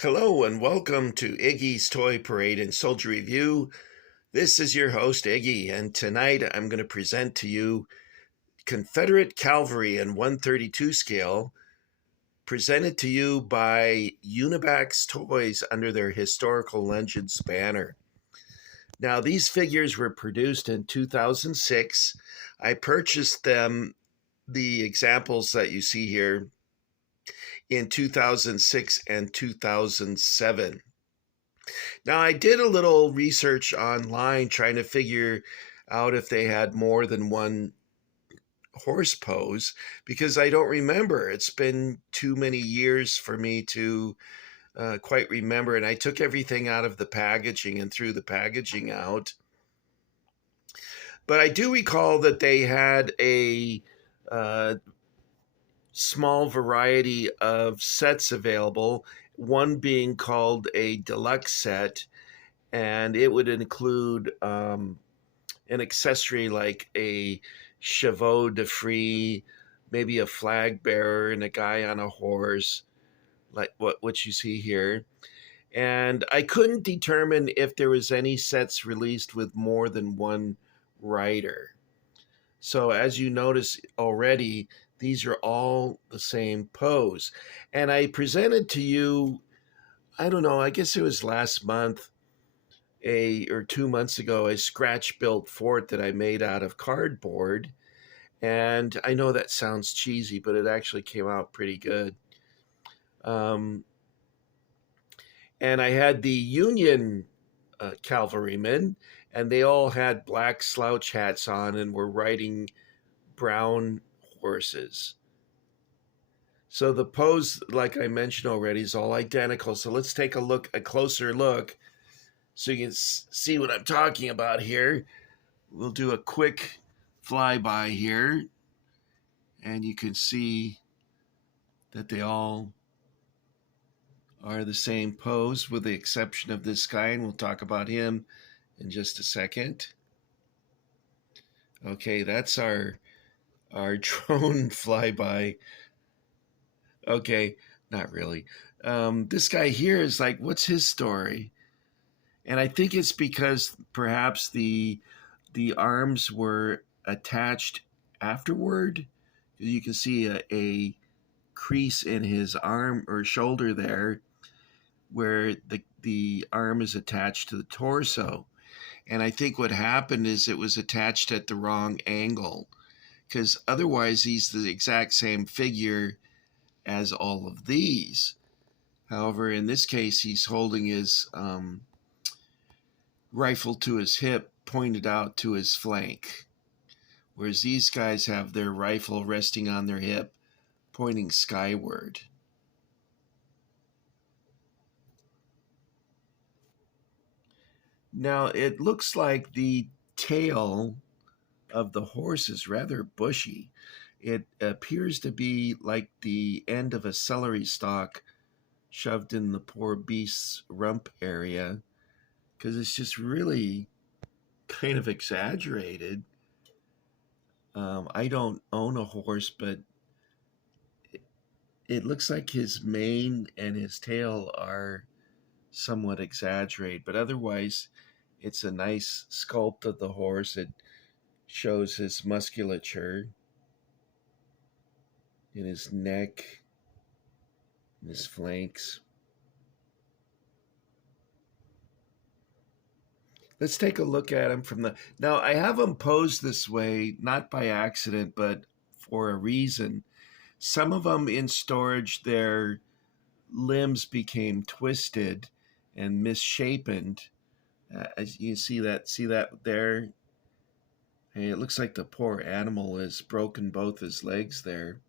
Hello and welcome to Iggy's Toy Parade and Soldier Review. This is your host, Iggy, and tonight I'm going to present to you Confederate Cavalry in 132 scale, presented to you by Unimax Toys under their Historical Legends banner. Now, these figures were produced in 2006. I purchased them, the examples that you see here, in 2006 and 2007. Now, I did a little research online trying to figure out if they had more than one horse pose because I don't remember. It's been too many years for me to quite remember. And I took everything out of the packaging and threw the packaging out. But I do recall that they had a uh, small variety of sets available, one being called a deluxe set, and it would include an accessory like a chevaux de frise, maybe a flag bearer and a guy on a horse, like what you see here. And I couldn't determine if there was any sets released with more than one rider. So as you notice already, these are all the same pose. And I presented to you, I don't know, I guess it was last month, a or 2 months ago, a scratch built fort that I made out of cardboard. And I know that sounds cheesy, but it actually came out pretty good. Um, and I had the Union cavalrymen, and they all had black slouch hats on and were riding brown horses. So the pose, like I mentioned already, is all identical. So let's take a closer look, so you can see what I'm talking about here. We'll do a quick flyby here, and you can see that they all are the same pose with the exception of this guy, and we'll talk about him in just a second. Okay, that's our drone flyby. Okay, not really. This guy here is like, what's his story? And I think it's because perhaps the arms were attached afterward. You can see a crease in his arm or shoulder there where the arm is attached to the torso. And I think what happened is it was attached at the wrong angle, because otherwise he's the exact same figure as all of these. However, in this case, he's holding his rifle to his hip, pointed out to his flank, whereas these guys have their rifle resting on their hip, pointing skyward. Now, it looks like the tail of the horse is rather bushy. It appears to be like the end of a celery stalk shoved in the poor beast's rump area, because it's just really kind of exaggerated. I don't own a horse, but it looks like his mane and his tail are somewhat exaggerated, but otherwise, it's a nice sculpt of the horse. It shows his musculature in his neck, in his flanks. Let's take a look at him from the. Now, I have him posed this way, not by accident, but for a reason. Some of them in storage, their limbs became twisted and misshapen. As you see that there. Hey, it looks like the poor animal has broken both his legs there.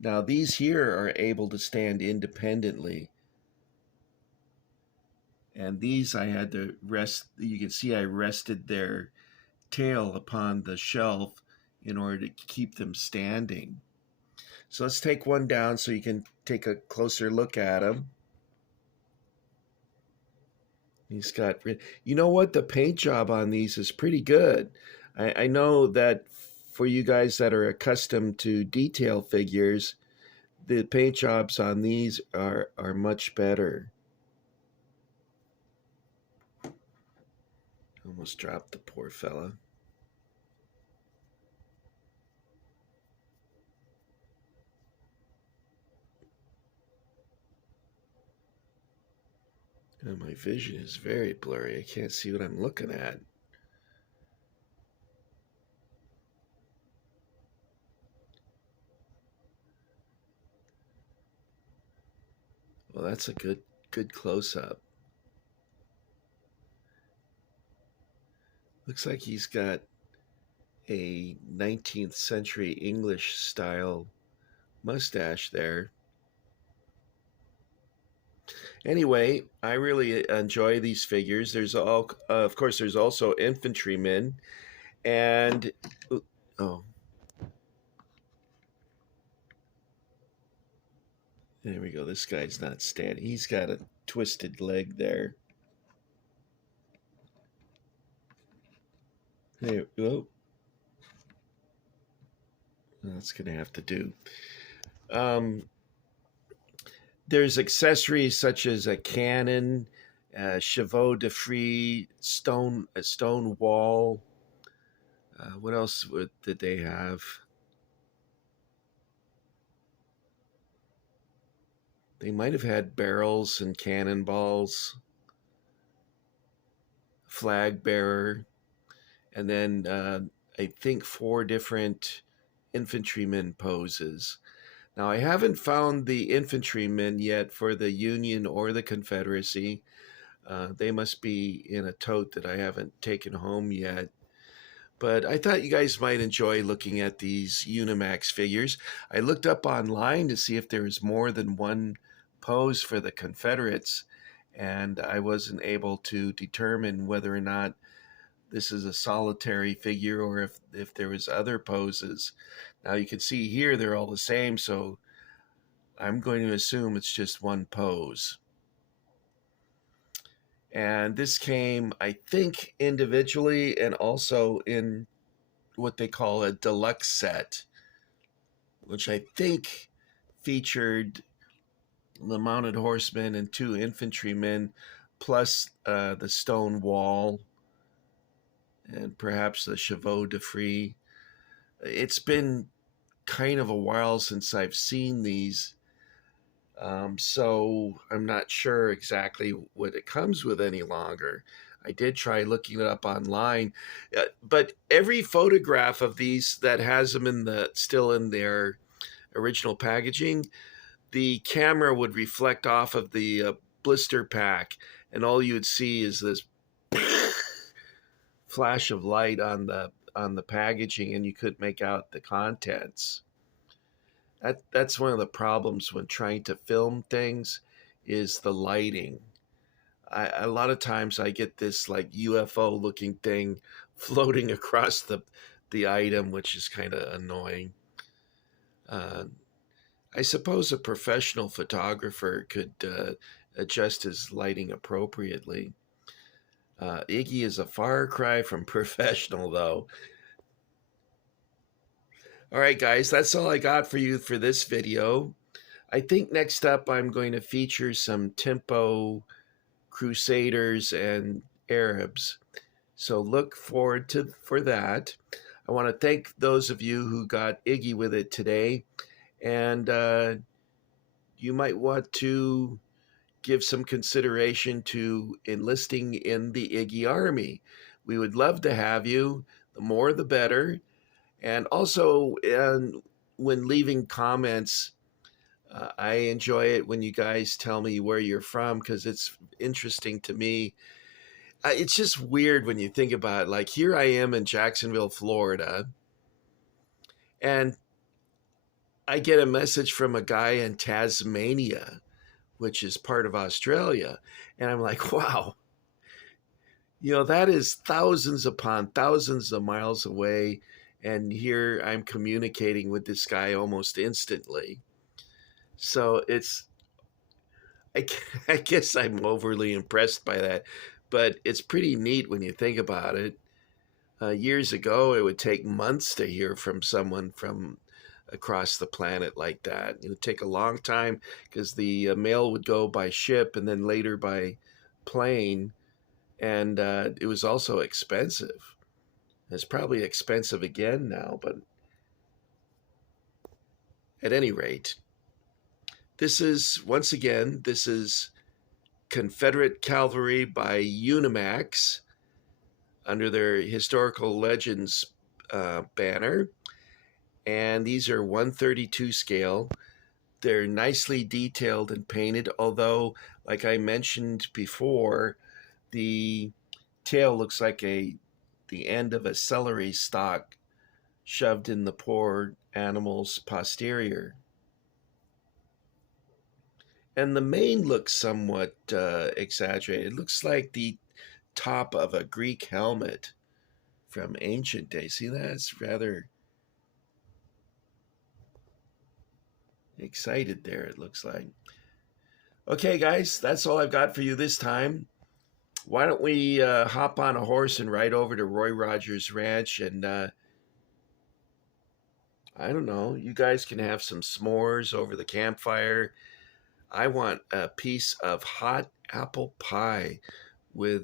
Now, these here are able to stand independently. And these I had to rest. You can see I rested their tail upon the shelf in order to keep them standing. So let's take one down so you can take a closer look at him. He's got, you know what? The paint job on these is pretty good. I know that for you guys that are accustomed to detail figures, the paint jobs on these are much better. Almost dropped the poor fella. And my vision is very blurry. I can't see what I'm looking at. Well, that's a good close up. Looks like he's got a 19th century English style mustache there. Anyway, I really enjoy these figures. There's all, of course, there's also infantrymen, and oh, there we go. This guy's not standing. He's got a twisted leg there. There, oh, that's gonna have to do. Um, there's accessories such as a cannon, chevaux de frise, a stone wall. What else did they have? They might have had barrels and cannonballs, flag bearer, and then I think 4 different infantryman poses. Now, I haven't found the infantrymen yet for the Union or the Confederacy. They must be in a tote that I haven't taken home yet. But I thought you guys might enjoy looking at these Unimax figures. I looked up online to see if there was more than one pose for the Confederates, and I wasn't able to determine whether or not this is a solitary figure or if there was other poses. Now you can see here they're all the same, so I'm going to assume it's just one pose. And this came, I think, individually and also in what they call a deluxe set, which I think featured the mounted horsemen and 2 infantrymen, plus the stone wall and perhaps the chevaux de frise. It's been kind of a while since I've seen these, so I'm not sure exactly what it comes with any longer. I did try looking it up online, but every photograph of these that has them still in their original packaging, the camera would reflect off of the blister pack, and all you would see is this flash of light on the packaging, and you couldn't make out the contents. That's one of the problems when trying to film things is the lighting. A lot of times I get this like UFO looking thing floating across the item, which is kind of annoying. I suppose a professional photographer could adjust his lighting appropriately. Iggy is a far cry from professional, though. All right, guys, that's all I got for you for this video. I think next up I'm going to feature some Tempo Crusaders and Arabs. So look forward for that. I want to thank those of you who got Iggy with it today. And you might want to give some consideration to enlisting in the Iggy Army. We would love to have you. The more, the better. And also, when leaving comments, I enjoy it when you guys tell me where you're from because it's interesting to me. It's just weird when you think about it. Like, here I am in Jacksonville, Florida, and I get a message from a guy in Tasmania, which is part of Australia. And I'm like, wow, that is thousands upon thousands of miles away. And here I'm communicating with this guy almost instantly. So I guess I'm overly impressed by that, but it's pretty neat when you think about it. Years ago, it would take months to hear from someone from across the planet like that. It would take a long time because the mail would go by ship and then later by plane, and it was also expensive. It's probably expensive again now, but at any rate, this is Confederate Cavalry by Unimax under their historical legends banner. And these are 132 scale. They're nicely detailed and painted, although, like I mentioned before, the tail looks like the end of a celery stalk shoved in the poor animal's posterior. And the mane looks somewhat exaggerated. It looks like the top of a Greek helmet from ancient days. See, that's rather excited there, it looks like. Okay, guys, that's all I've got for you this time. Why don't we hop on a horse and ride over to Roy Rogers Ranch, and I don't know, you guys can have some s'mores over the campfire. I want a piece of hot apple pie with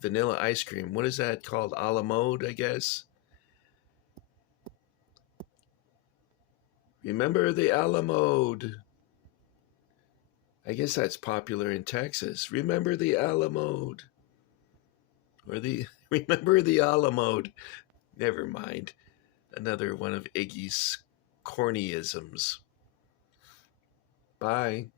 vanilla ice cream. What is that called? A la mode, I guess. Remember the a la mode. I guess that's popular in Texas. Remember the a la mode. Or the remember the a la mode. Never mind. Another one of Iggy's cornyisms. Bye.